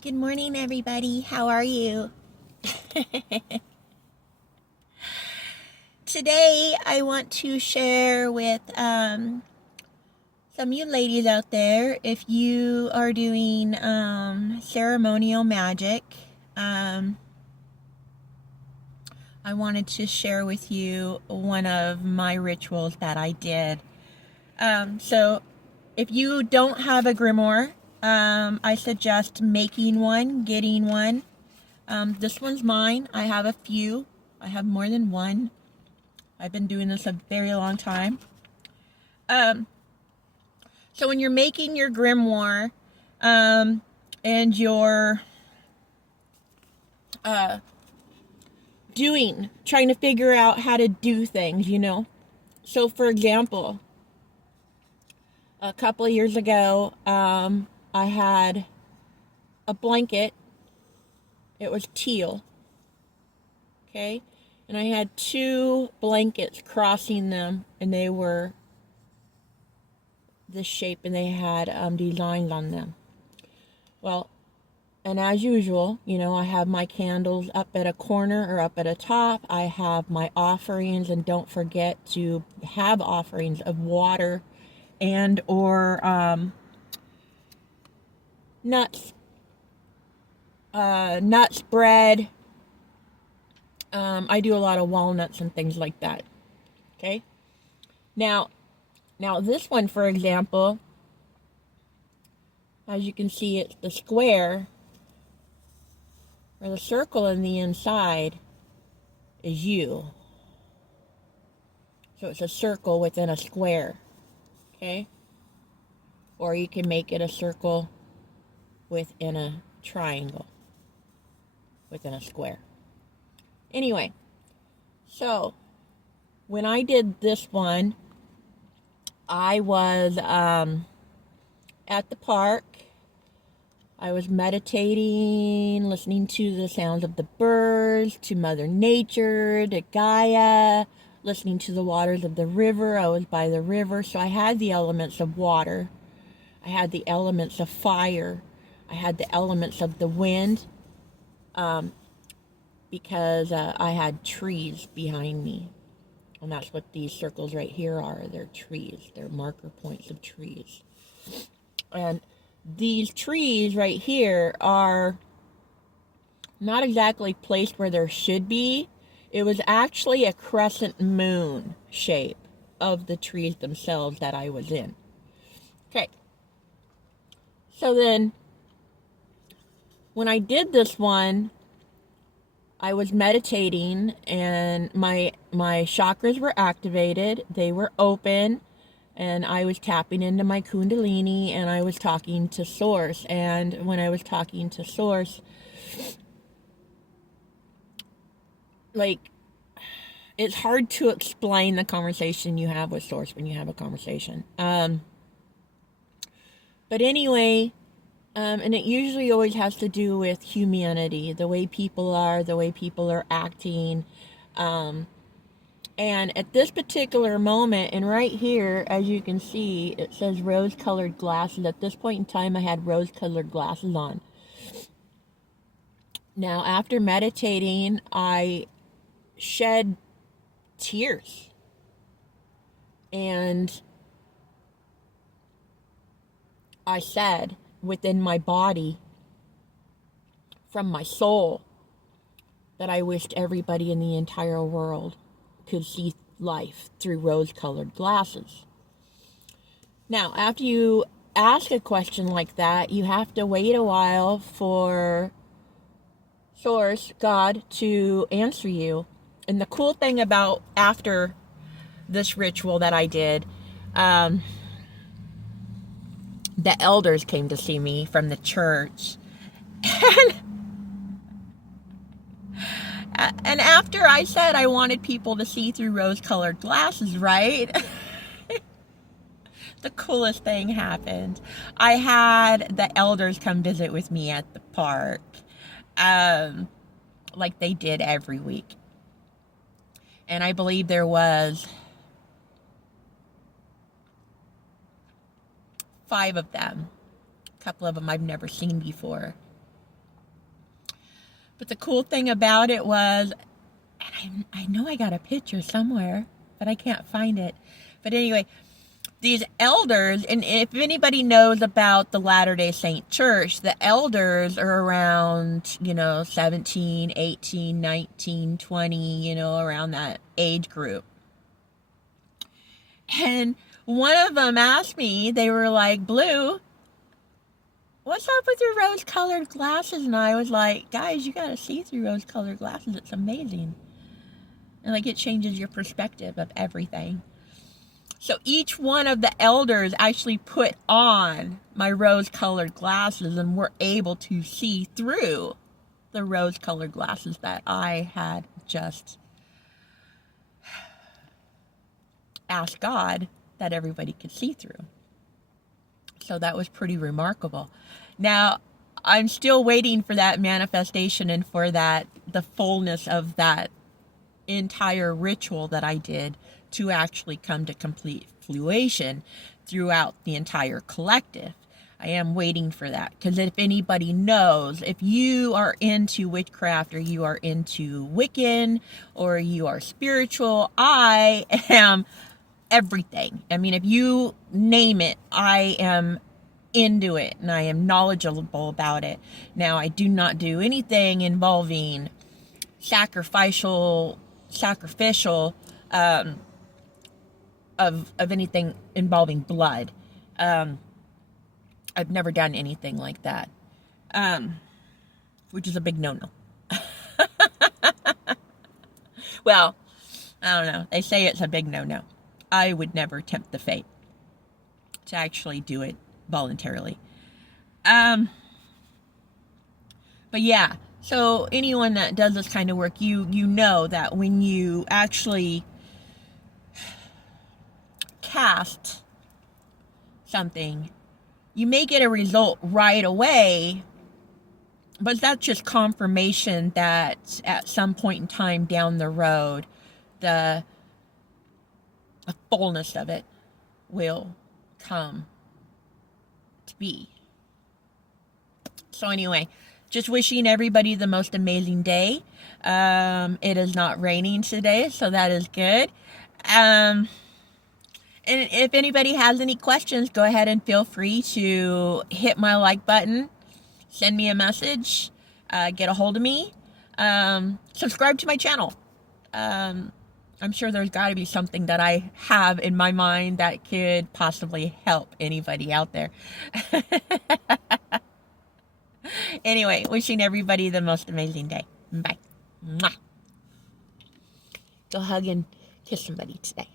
Good morning, everybody. How are you? Today, I want to share with some of you ladies out there, if you are doing ceremonial magic, I wanted to share with you one of my rituals that I did. So, if you don't have a grimoire, I suggest making one, getting one. This one's mine. I have a few. I have more than one. I've been doing this a very long time. So when you're making your grimoire, and you're trying to figure out how to do things, So for example, a couple of years ago, I had a blanket. It was teal. Okay? And I had two blankets crossing them, and they were this shape, and they had designs on them. Well, and as usual, I have my candles up at a corner or up at a top. I have my offerings, and don't forget to have offerings of water and or nuts, bread. I do a lot of walnuts and things like that. Okay. Now this one, for example, as you can see, it's the square, or the circle in the inside is you. So it's a circle within a square. Okay? Or you can make it a circle within a triangle, within a square. Anyway, so when I did this one, I was at the park. I was meditating, listening to the sounds of the birds, to Mother Nature, to Gaia, listening to the waters of the river. I was by the river, so I had the elements of water. I had the elements of fire. I had the elements of the wind, because I had trees behind me. And that's what these circles right here are. They're trees. They're marker points of trees. And these trees right here are not exactly placed where there should be. It was actually a crescent moon shape of the trees themselves that I was in. Okay. So then, when I did this one, I was meditating, and my chakras were activated. They were open, and I was tapping into my kundalini, and I was talking to Source. And when I was talking to Source, it's hard to explain the conversation you have with Source when you have a conversation. But anyway, and it usually always has to do with humanity, the way people are acting. And at this particular moment, and right here, as you can see, it says rose-colored glasses. At this point in time, I had rose-colored glasses on. Now, after meditating, I shed tears. And I said within my body, from my soul, that I wished everybody in the entire world could see life through rose-colored glasses. Now, after you ask a question like that, you have to wait a while for Source, God, to answer you. And the cool thing about after this ritual that I did, the elders came to see me from the church. And after I said I wanted people to see through rose-colored glasses, right? The coolest thing happened. I had the elders come visit with me at the park, like they did every week. And I believe there was 5 of them. A couple of them I've never seen before. But the cool thing about it was, and I know I got a picture somewhere, but I can't find it. But anyway, these elders, and if anybody knows about the Latter-day Saint Church, the elders are around, 17, 18, 19, 20, around that age group. And one of them asked me, they were like, Blue, what's up with your rose-colored glasses? And I was like, guys, you gotta see through rose-colored glasses. It's amazing. And like, it changes your perspective of everything. So each one of the elders actually put on my rose-colored glasses and were able to see through the rose-colored glasses that I had just asked God that everybody could see through. So that was pretty remarkable. Now, I'm still waiting for that manifestation and for the fullness of that entire ritual that I did to actually come to complete fruition throughout the entire collective. I am waiting for that, because if anybody knows, if you are into witchcraft or you are into Wiccan or you are spiritual, I am everything. I mean, if you name it, I am into it and I am knowledgeable about it. Now, I do not do anything involving sacrificial of anything involving blood. I've never done anything like that, which is a big no-no. Well, I don't know. They say it's a big no-no. I would never tempt the fate to actually do it voluntarily. But yeah, so anyone that does this kind of work, you know that when you actually cast something, you may get a result right away, but that's just confirmation that at some point in time down the road, the fullness of it will come to be. So anyway, just wishing everybody the most amazing day. It is not raining today, so that is good. And if anybody has any questions, go ahead and feel free to hit my like button, send me a message, get a hold of me, subscribe to my channel. I'm sure there's got to be something that I have in my mind that could possibly help anybody out there. Anyway, wishing everybody the most amazing day. Bye. Mwah. Go hug and kiss somebody today.